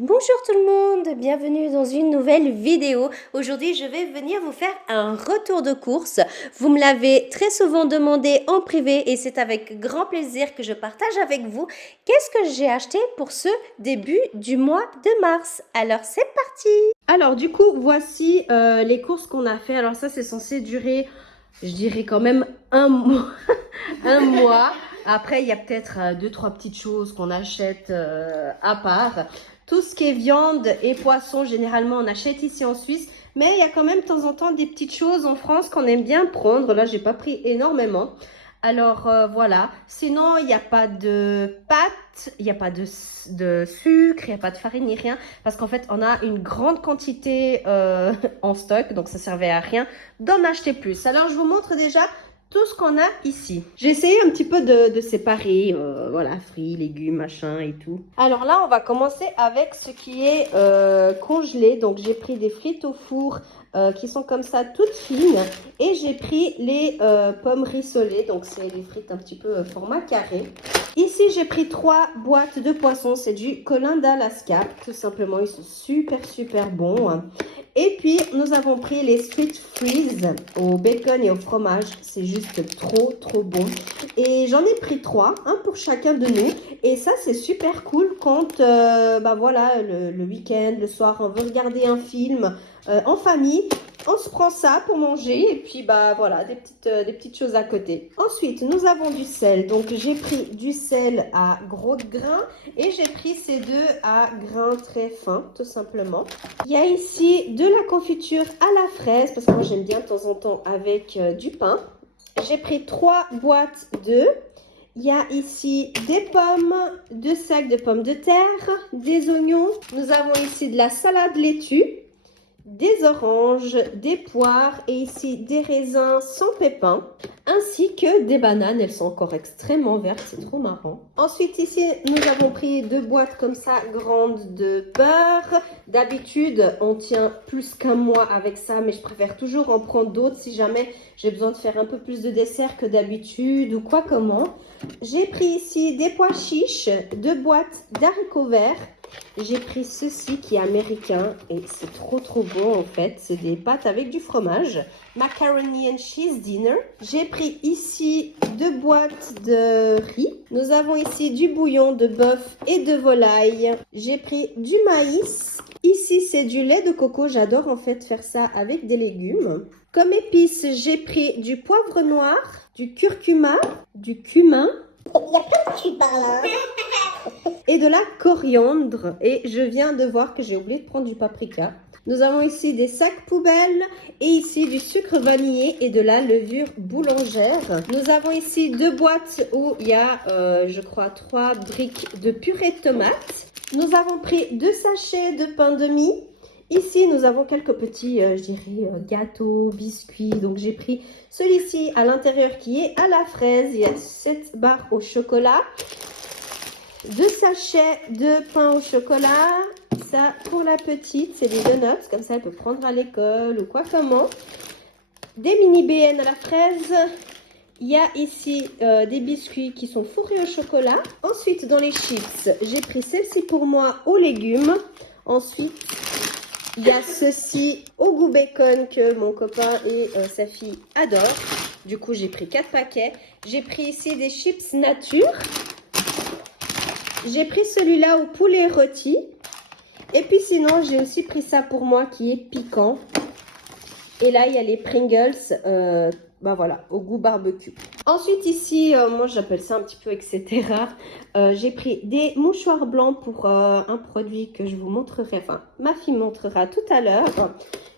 Bonjour tout le monde, bienvenue dans une nouvelle vidéo. Aujourd'hui, je vais venir vous faire un retour de course. Vous me l'avez très souvent demandé en privé et c'est avec grand plaisir que je partage avec vous qu'est-ce que j'ai acheté pour ce début du mois de mars. Alors, c'est parti! Alors, du coup, voici les courses qu'on a fait. Alors ça, c'est censé durer, je dirais quand même un mois. Un mois. Après, il y a peut-être deux, trois petites choses qu'on achète à part. Tout ce qui est viande et poisson, généralement, on achète ici en Suisse. Mais il y a quand même de temps en temps des petites choses en France qu'on aime bien prendre. Là, j'ai pas pris énormément. Alors, voilà. Sinon, il n'y a pas de pâtes, il n'y a pas de sucre, il n'y a pas de farine ni rien. Parce qu'en fait, on a une grande quantité en stock. Donc, ça servait à rien d'en acheter plus. Alors, je vous montre déjà tout ce qu'on a ici. J'ai essayé un petit peu de séparer, voilà, fruits, légumes, machin et tout. Alors là, on va commencer avec ce qui est congelé. Donc, j'ai pris des frites au four qui sont comme ça, toutes fines. Et j'ai pris les pommes rissolées. Donc, c'est les frites un petit peu format carré. Ici, j'ai pris 3 boîtes de poissons. C'est du colin d'Alaska. Tout simplement, ils sont super bons. Et puis, nous avons pris les Sweet Freeze au bacon et au fromage. C'est juste trop bon. Et j'en ai pris 3, un pour chacun de nous. Et ça, c'est super cool quand, bah voilà, le week-end, le soir, on veut regarder un film en famille. On se prend ça pour manger et puis bah voilà, des petites choses à côté. Ensuite, nous avons du sel. Donc, j'ai pris du sel à gros grains et j'ai pris ces deux à grains très fins, tout simplement. Il y a ici de la confiture à la fraise parce que moi, j'aime bien de temps en temps avec du pain. J'ai pris 3 boîtes d'œufs. Il y a ici des pommes, 2 sacs de pommes de terre, des oignons. Nous avons ici de la salade laitue, des oranges, des poires et ici des raisins sans pépins, ainsi que des bananes. Elles sont encore extrêmement vertes, c'est trop marrant. Ensuite ici, nous avons pris 2 boîtes comme ça grandes de beurre. D'habitude, on tient plus qu'un mois avec ça, mais je préfère toujours en prendre d'autres si jamais j'ai besoin de faire un peu plus de dessert que d'habitude ou quoi comment. J'ai pris ici des pois chiches, 2 boîtes d'haricots verts. J'ai pris ceci qui est américain et c'est trop bon en fait. C'est des pâtes avec du fromage. Macaroni and cheese dinner. J'ai pris ici 2 boîtes de riz. Nous avons ici du bouillon de bœuf et de volaille. J'ai pris du maïs. Ici c'est du lait de coco. J'adore en fait faire ça avec des légumes. Comme épices, j'ai pris du poivre noir, du curcuma, du cumin. Il y a plein de tubes là. Et de la coriandre. Et je viens de voir que j'ai oublié de prendre du paprika. Nous avons ici des sacs poubelles et ici du sucre vanillé et de la levure boulangère. Nous avons ici 2 boîtes où il y a, je crois, 3 briques de purée de tomates. Nous avons pris 2 sachets de pain de mie. Ici, nous avons quelques petits, je dirais, gâteaux, biscuits. Donc, j'ai pris celui-ci à l'intérieur qui est à la fraise. Il y a 7 barres au chocolat. 2 sachets de pain au chocolat. Ça, pour la petite, c'est des donuts. Comme ça, elle peut prendre à l'école ou quoi comment. Des mini BN à la fraise. Il y a ici des biscuits qui sont fourrés au chocolat. Ensuite, dans les chips, j'ai pris celle-ci pour moi aux légumes. Ensuite, il y a ceci au goût bacon que mon copain et sa fille adorent. Du coup, j'ai pris 4 paquets. J'ai pris ici des chips nature. J'ai pris celui-là au poulet rôti. Et puis sinon, j'ai aussi pris ça pour moi qui est piquant. Et là, il y a les Pringles, ben voilà, au goût barbecue. Ensuite ici, moi j'appelle ça un petit peu etc. J'ai pris des mouchoirs blancs pour un produit que je vous montrerai, enfin ma fille montrera tout à l'heure.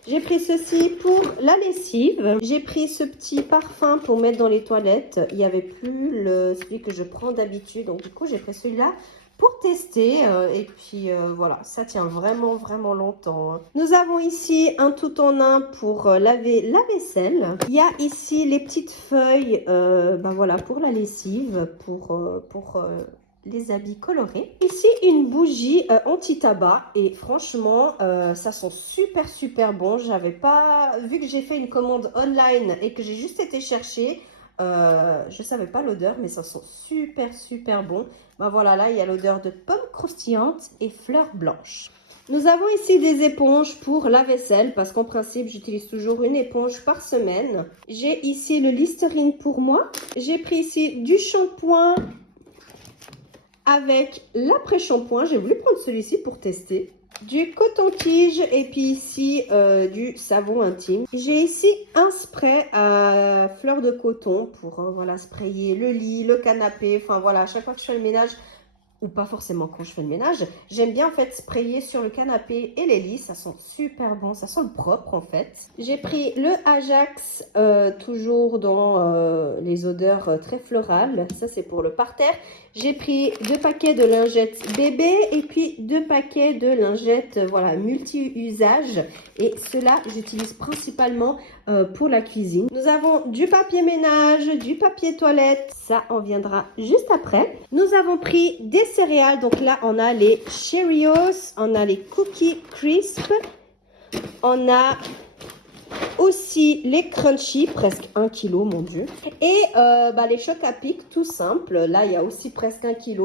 J'ai pris ceci pour la lessive. J'ai pris ce petit parfum pour mettre dans les toilettes. Il n'y avait plus celui que je prends d'habitude, donc du coup j'ai pris celui-là pour tester et puis voilà, ça tient vraiment longtemps. Nous avons ici un tout en un pour laver la vaisselle. Il y a ici les petites feuilles ben voilà, pour la lessive, pour les habits colorés. Ici une bougie anti-tabac et franchement ça sent super bon. J'avais pas vu que j'ai fait une commande online et que j'ai juste été chercher. Je savais pas l'odeur, mais ça sent super, super bon. Ben voilà, là, il y a l'odeur de pommes croustillantes et fleurs blanches. Nous avons ici des éponges pour la vaisselle, parce qu'en principe, j'utilise toujours une éponge par semaine. J'ai ici le Listerine pour moi. J'ai pris ici du shampoing avec l'après-shampoing. J'ai voulu prendre celui-ci pour tester. Du coton-tige et puis ici du savon intime. J'ai ici un spray à fleurs de coton pour voilà, sprayer le lit, le canapé. Enfin voilà, à chaque fois que je fais le ménage, ou pas forcément quand je fais le ménage, j'aime bien en fait sprayer sur le canapé et les lits. Ça sent super bon, ça sent propre en fait. J'ai pris le Ajax, toujours dans les odeurs très florales. Ça c'est pour le parterre. J'ai pris 2 paquets de lingettes bébé et puis 2 paquets de lingettes voilà, multi-usage. Et ceux-là, j'utilise principalement pour la cuisine. Nous avons du papier ménage, du papier toilette. Ça en viendra juste après. Nous avons pris des céréales. Donc là, on a les Cheerios, on a les Cookie Crisp, on a aussi les Crunchy, presque 1 kg, mon Dieu. Et les chocs à pic, tout simple. Là, il y a aussi presque 1 kg.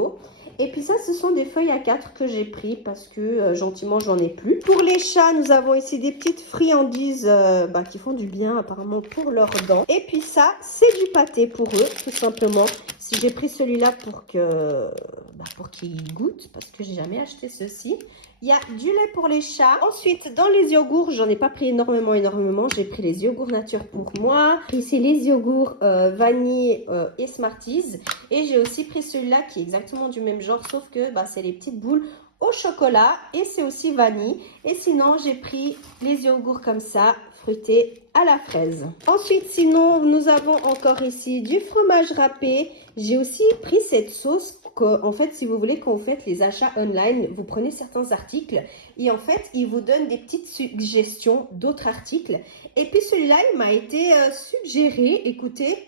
Et puis ça, ce sont des feuilles à 4 que j'ai pris parce que gentiment, j'en ai plus. Pour les chats, nous avons ici des petites friandises qui font du bien apparemment pour leurs dents. Et puis ça, c'est du pâté pour eux, tout simplement. Si j'ai pris celui-là pour qu'ils goûtent, parce que j'ai jamais acheté ceci. Il y a du lait pour les chats. Ensuite, dans les yogourts, j'en ai pas pris énormément. J'ai pris les yogourts nature pour moi. Ici, les yogourts vanille et Smarties. Et j'ai aussi pris celui-là qui est exactement du même genre, sauf que c'est les petites boules au chocolat et c'est aussi vanille. Et sinon, j'ai pris les yogourts comme ça, fruités à la fraise. Ensuite, sinon, nous avons encore ici du fromage râpé. J'ai aussi pris cette sauce en fait, si vous voulez, quand vous faites les achats online, vous prenez certains articles et en fait, ils vous donnent des petites suggestions d'autres articles. Et puis celui-là, il m'a été suggéré. Écoutez,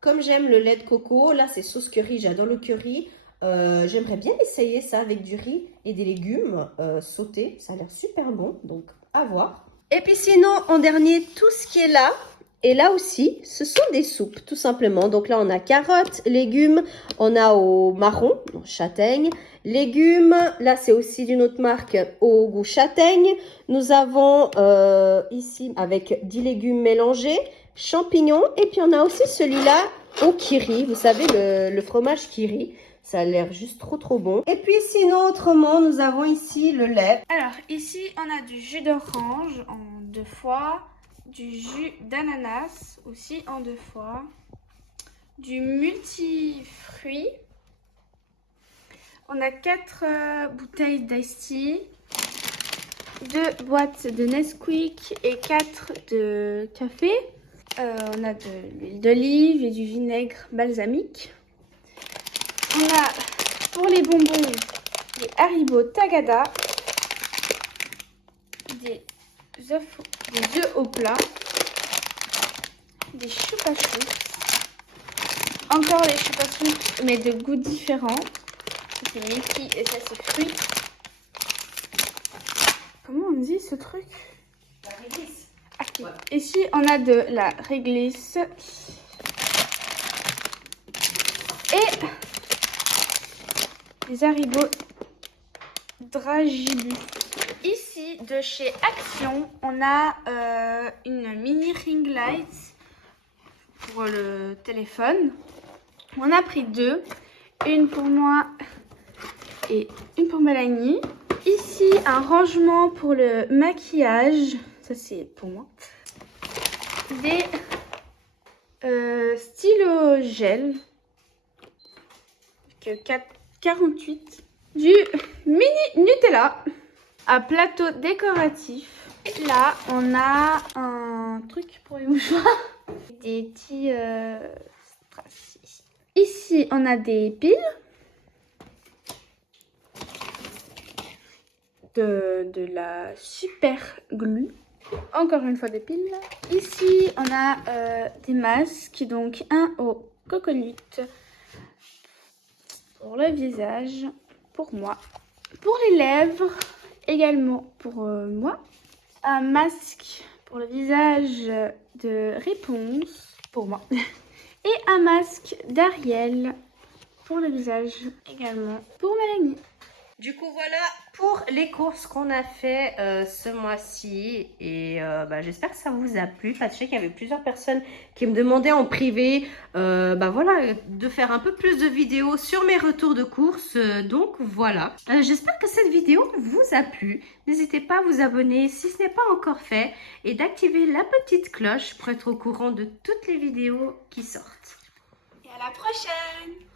comme j'aime le lait de coco, là c'est sauce curry, j'adore le curry. J'aimerais bien essayer ça avec du riz et des légumes sautés. Ça a l'air super bon, donc à voir. Et puis sinon, en dernier, tout ce qui est là. Et là aussi, ce sont des soupes, tout simplement. Donc là, on a carottes, légumes, on a au marron, châtaigne, légumes. Là, c'est aussi d'une autre marque au goût châtaigne. Nous avons ici avec 10 légumes mélangés, champignons. Et puis, on a aussi celui-là au kiri. Vous savez, le fromage kiri. Ça a l'air juste trop bon. Et puis sinon, autrement, nous avons ici le lait. Alors, ici, on a du jus d'orange en 2 fois. Du jus d'ananas aussi en 2 fois, du multifruit. On a 4 bouteilles d'Ice Tea, 2 boîtes de Nesquik et 4 de café. On a de l'huile d'olive et du vinaigre balsamique. On a pour les bonbons des Haribo Tagada, des œufs au plat, des choupa-choups, encore les choupa-choups mais de goûts différents. C'est Mickey et ça c'est fruits. Comment on dit ce truc? La réglisse. Okay. Voilà. Ici on a de la réglisse et des Haribo Dragibus. Ici, de chez Action, on a une mini ring light pour le téléphone. On a pris 2, une pour moi et une pour Mélanie. Ici, un rangement pour le maquillage, ça c'est pour moi. Des stylos gel, 48. Du mini Nutella. Un plateau décoratif. Et là, on a un truc pour les mouchoirs. Des petits strass ici. Ici, on a des piles. De la super glue. Encore une fois des piles. Ici, on a des masques. Donc, un au coconut. Pour le visage. Pour moi. Pour les lèvres. Également pour moi, un masque pour le visage de Réponse pour moi Et un masque d'Ariel pour le visage également pour Mélanie. Du coup, voilà pour les courses qu'on a fait ce mois-ci. Et j'espère que ça vous a plu. Parce que je sais qu'il y avait plusieurs personnes qui me demandaient en privé voilà, de faire un peu plus de vidéos sur mes retours de courses. Donc voilà. J'espère que cette vidéo vous a plu. N'hésitez pas à vous abonner si ce n'est pas encore fait. Et d'activer la petite cloche pour être au courant de toutes les vidéos qui sortent. Et à la prochaine!